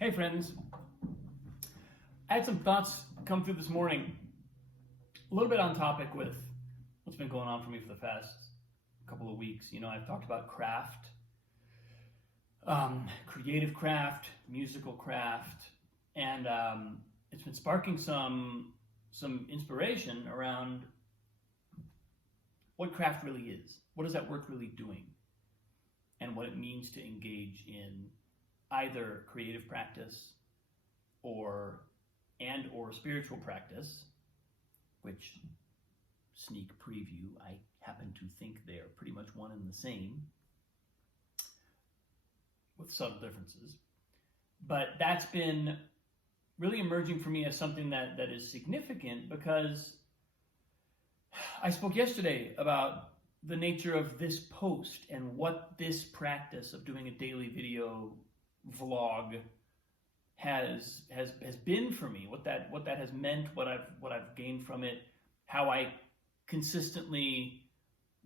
Hey friends, I had some thoughts come through this morning, a little bit on topic with what's been going on for me for the past couple of weeks. I've talked about craft, creative craft, musical craft, and it's been sparking some inspiration around what craft really is. What is that work really doing? And what it means to engage in either creative practice or spiritual practice, which, sneak preview, I happen to think they are pretty much one and the same, with subtle differences. But that's been really emerging for me as something that is significant, because I spoke yesterday about the nature of this post and what this practice of doing a daily video vlog has been for me, what that has meant, what I've gained from it, how I consistently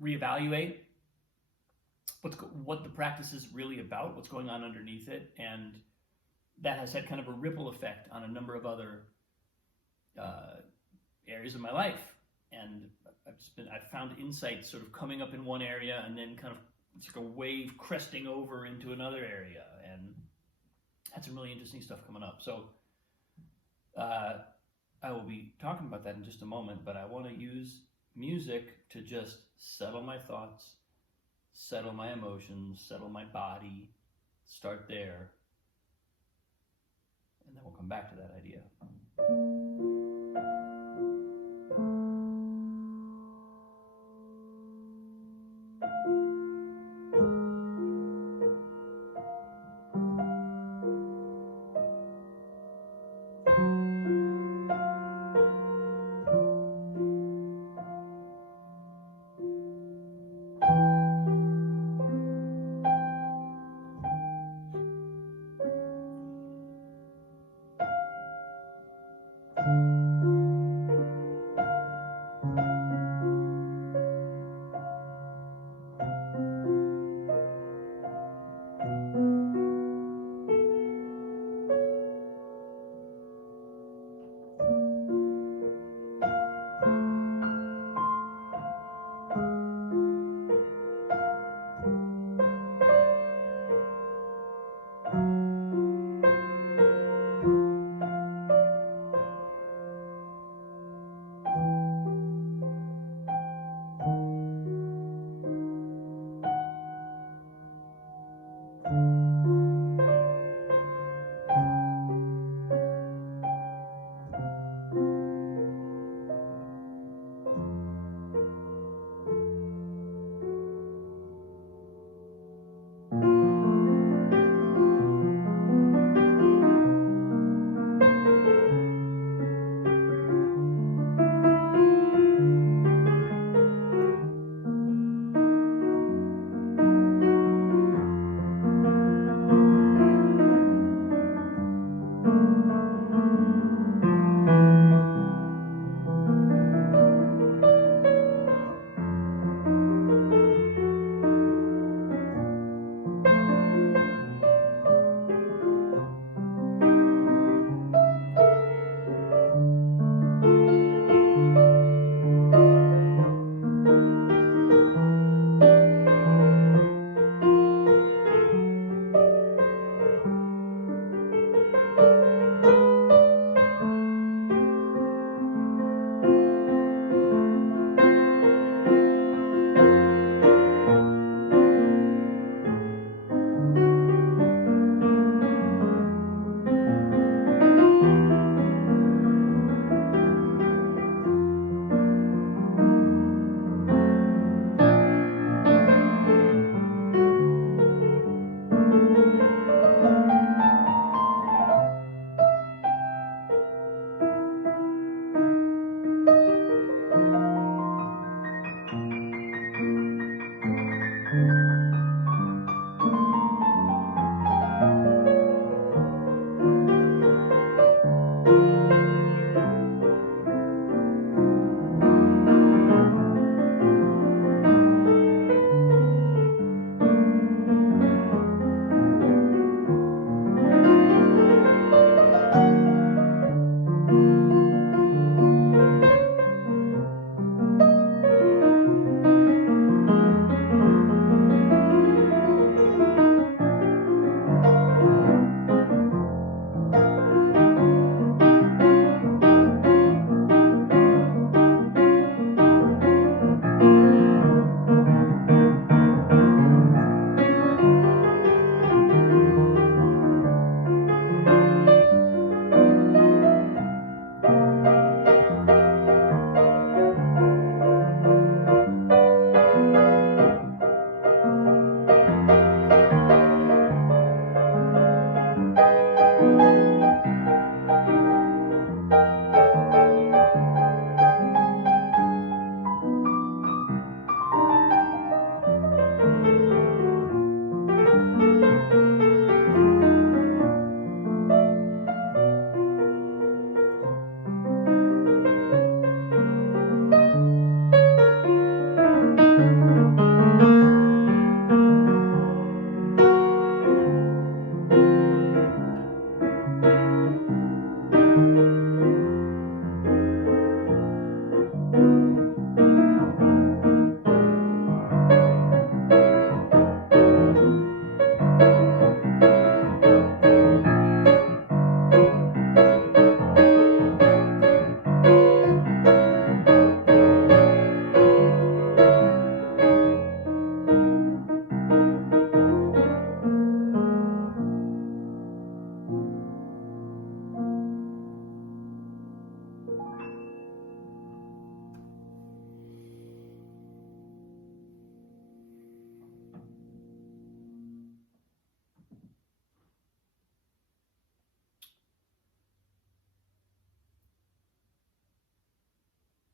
reevaluate what the practice is really about, what's going on underneath it, and that has had kind of a ripple effect on a number of other areas of my life. And I've found insights sort of coming up in one area, and then kind of it's like a wave cresting over into another area, and had some really interesting stuff coming up. So I will be talking about that in just a moment, but I want to use music to just settle my thoughts, settle my emotions, settle my body, start there, and then we'll come back to that idea.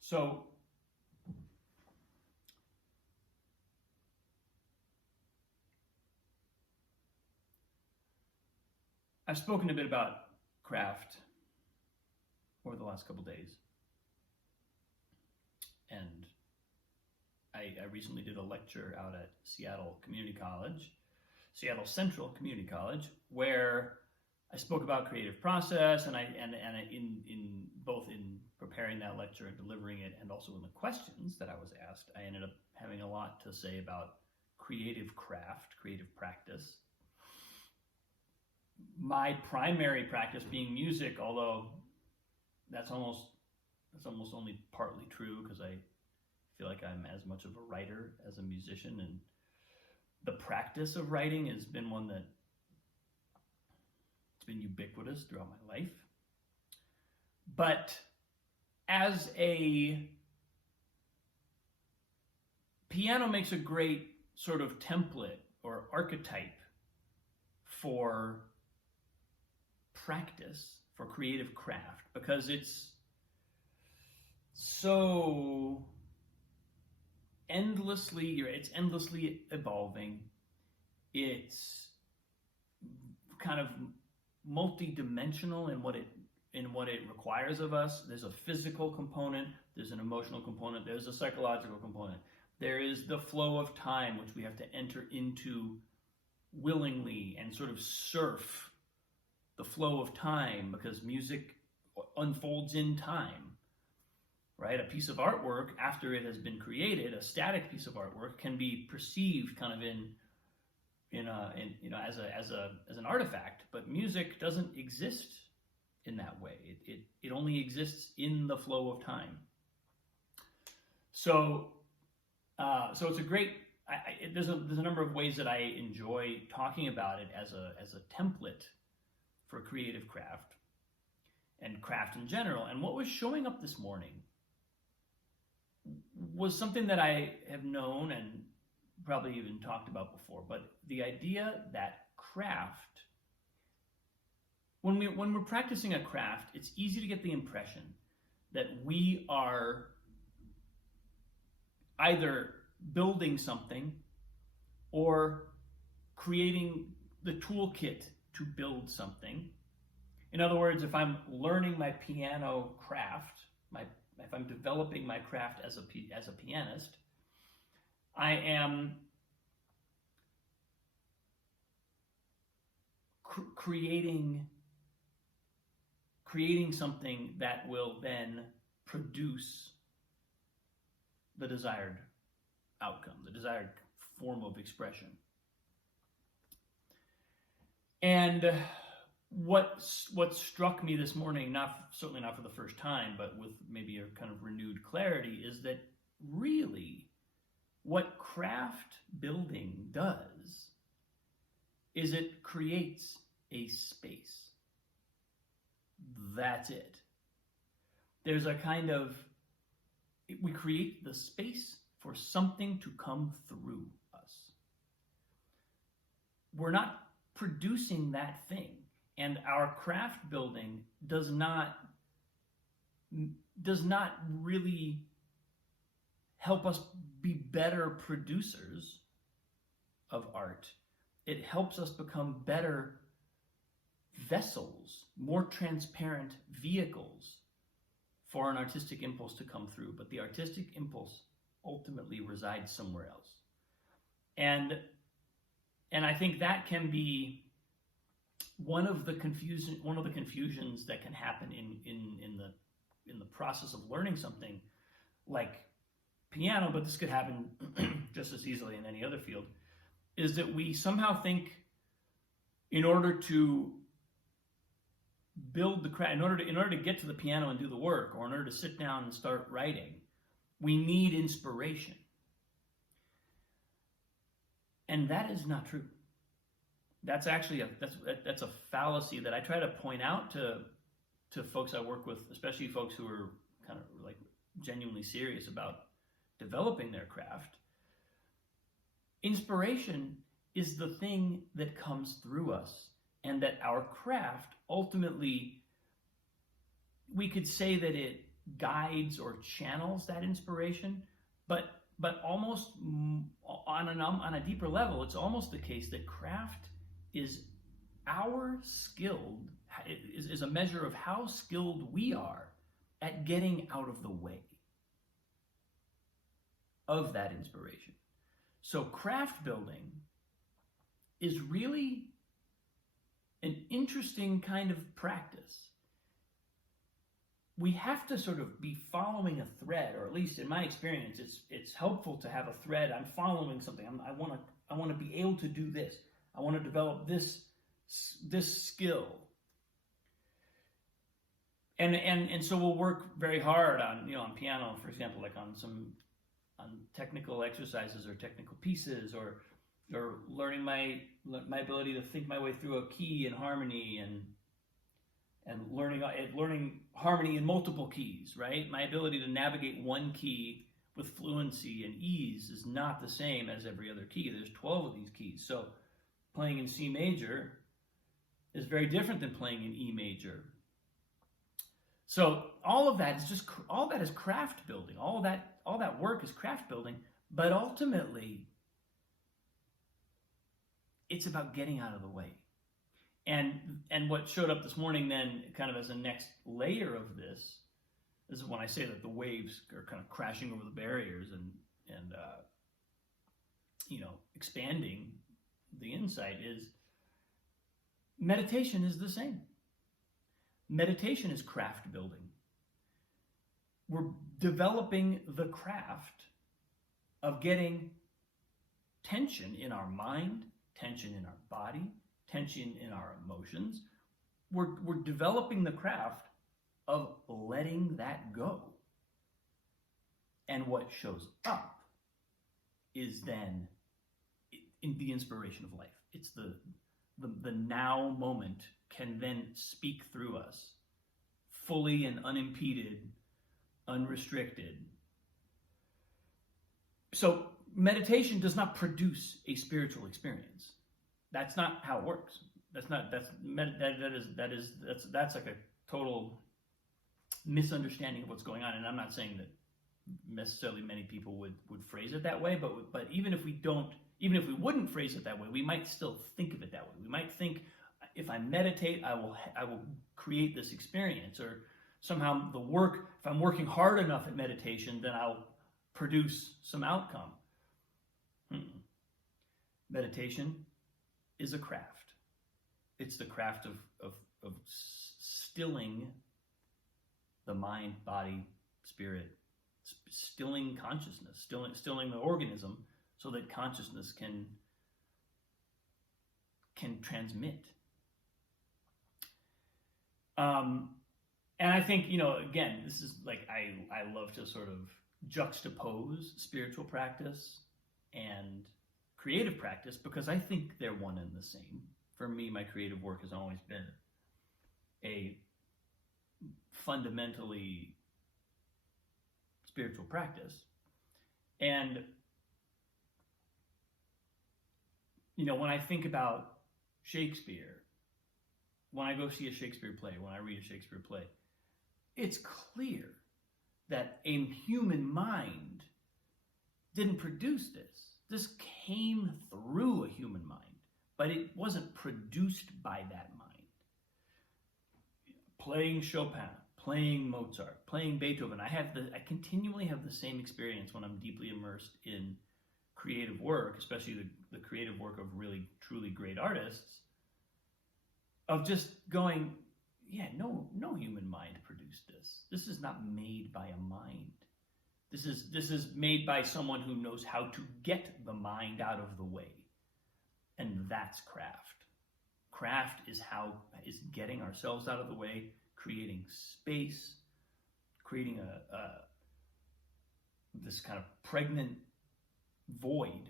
So I've spoken a bit about craft over the last couple days. And I recently did a lecture out at Seattle Central Community College, where I spoke about creative process, and in both in preparing that lecture and delivering it, and also in the questions that I was asked, I ended up having a lot to say about creative craft, creative practice. My primary practice being music, although that's almost only partly true, because I feel like I'm as much of a writer as a musician, and the practice of writing has been one that it's been ubiquitous throughout my life. But as a piano makes a great sort of template or archetype for practice, for creative craft, because it's so endlessly evolving. It's kind of multi-dimensional in what it requires of us. There's a physical component, there's an emotional component, there's a psychological component. There is the flow of time, which we have to enter into willingly and sort of surf the flow of time, because music unfolds in time, right? A piece of artwork, after it has been created, a static piece of artwork, can be perceived kind of as an artifact, but music doesn't exist in that way. It only exists in the flow of time. So it's a great. There's a number of ways that I enjoy talking about it as a template for creative craft and craft in general. And what was showing up this morning was something that I have known and probably even talked about before, but the idea that craft, when we're practicing a craft, it's easy to get the impression that we are either building something or creating the toolkit to build something. In other words, if I'm learning my piano craft, if I'm developing my craft as a pianist, I am creating something that will then produce the desired outcome, the desired form of expression. And what struck me this morning, certainly not for the first time, but with maybe a kind of renewed clarity, is that really what craft building does is it creates a space. That's it. There's a kind of, we create the space for something to come through us. We're not producing that thing, and our craft building does not really help us be better producers of art. It helps us become better vessels, more transparent vehicles for an artistic impulse to come through. But the artistic impulse ultimately resides somewhere else. And I think that can be one of the confusions that can happen in the process of learning something like piano, but this could happen just as easily in any other field, is that we somehow think in order to build the craft, in order to get to the piano and do the work, or in order to sit down and start writing, we need inspiration. And that is not true. That's actually that's a fallacy that I try to point out to folks I work with, especially folks who are kind of like genuinely serious about developing their craft. Inspiration is the thing that comes through us, and that our craft ultimately, we could say that guides or channels that inspiration, but almost on a deeper level, it's almost the case that craft is our skilled is a measure of how skilled we are at getting out of the way of that inspiration. So craft building is really an interesting kind of practice. We have to sort of be following a thread, or at least in my experience, it's helpful to have a thread. I'm following something. I want to be able to do this. I want to develop this skill. And so we'll work very hard on piano, for example, like on technical exercises or technical pieces, or learning my ability to think my way through a key in harmony, and learning harmony in multiple keys, right? My ability to navigate one key with fluency and ease is not the same as every other key. There's 12 of these keys. So playing in C major is very different than playing in E major. So all that is craft building. All that work is craft building, but ultimately it's about getting out of the way. And what showed up this morning then, kind of as a next layer of this is when I say that the waves are kind of crashing over the barriers and expanding the insight, is meditation is the same. Meditation is craft building. We're developing the craft of getting tension in our mind, tension in our body, tension in our emotions. We're developing the craft of letting that go. And what shows up is then in the inspiration of life. It's the now moment can then speak through us fully and unimpeded, unrestricted. So meditation does not produce a spiritual experience. That's not how it works. That's like a total misunderstanding of what's going on. And I'm not saying that necessarily many people would phrase it that way, but even if we wouldn't phrase it that way, we might still think of it that way. We might think, if I meditate, I will create this experience, or somehow if I'm working hard enough at meditation, then I'll produce some outcome. Meditation is a craft. It's the craft of stilling the mind, body, spirit, stilling consciousness, stilling the organism, so that consciousness can transmit. And I think, again, this is like, I love to sort of juxtapose spiritual practice and creative practice, because I think they're one and the same. For me, my creative work has always been a fundamentally spiritual practice. And, when I think about Shakespeare, when I go see a Shakespeare play, when I read a Shakespeare play, it's clear that a human mind didn't produce this. This came through a human mind, but it wasn't produced by that mind. Playing Chopin, playing Mozart, playing Beethoven, I continually have the same experience when I'm deeply immersed in creative work, especially the creative work of really, truly great artists, of just going, yeah, no human mind produced this. This is not made by a mind. This is made by someone who knows how to get the mind out of the way. And that's craft. Craft is getting ourselves out of the way, creating space, creating this kind of pregnant void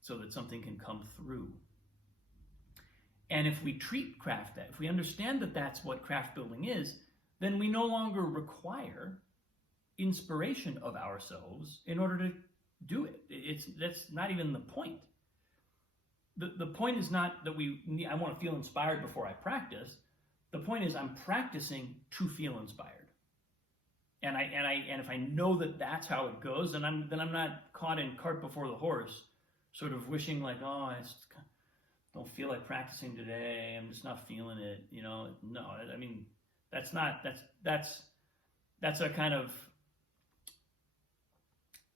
so that something can come through. And if we treat craft if we understand that that's what craft building is, then we no longer require inspiration of ourselves in order to do it. That's not even the point. The point is not that I want to feel inspired before I practice. The point is I'm practicing to feel inspired. And if I know that that's how it goes, then I'm not caught in cart before the horse, sort of wishing like, oh, I just don't feel like practicing today. I'm just not feeling it. No, I mean, that's a kind of,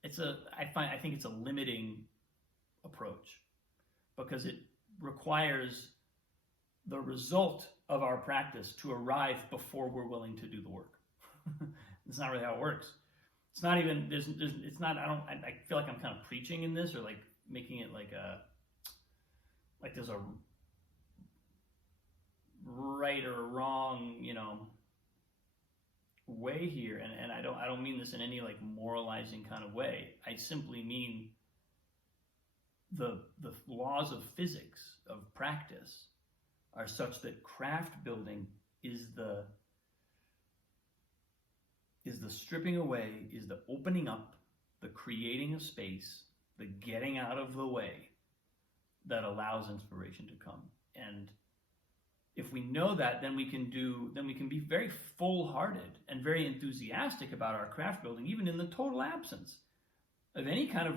I think it's a limiting approach, because it requires the result of our practice to arrive before we're willing to do the work. It's not really how it works. It's not even, it's not, I feel like I'm kind of preaching in this, or like making it like there's a right or wrong, way here. And I don't mean this in any like moralizing kind of way. I simply mean the laws of physics, of practice, are such that craft building is the stripping away, is the opening up, the creating of space, the getting out of the way that allows inspiration to come. And if we know that, then we can be very full-hearted and very enthusiastic about our craft building, even in the total absence of any kind of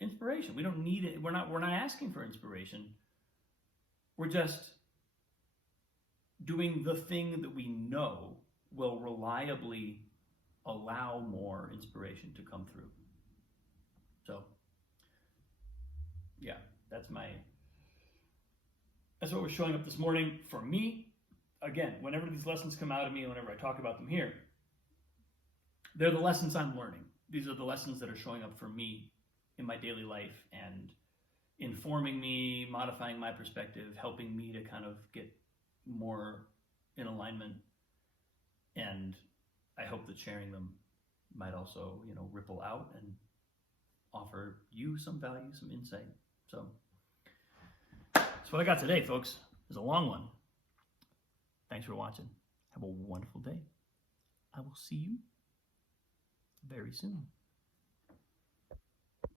inspiration. We don't need it. We're not asking for inspiration. We're just doing the thing that we know will reliably allow more inspiration to come through. So, yeah, that's what was showing up this morning for me. Again, whenever these lessons come out of me, whenever I talk about them here, they're the lessons I'm learning. These are the lessons that are showing up for me in my daily life and informing me, modifying my perspective, helping me to kind of get more in alignment. And I hope that sharing them might also, ripple out and offer you some value, some insight. So that's what I got today, folks. It's a long one. Thanks for watching. Have a wonderful day. I will see you very soon.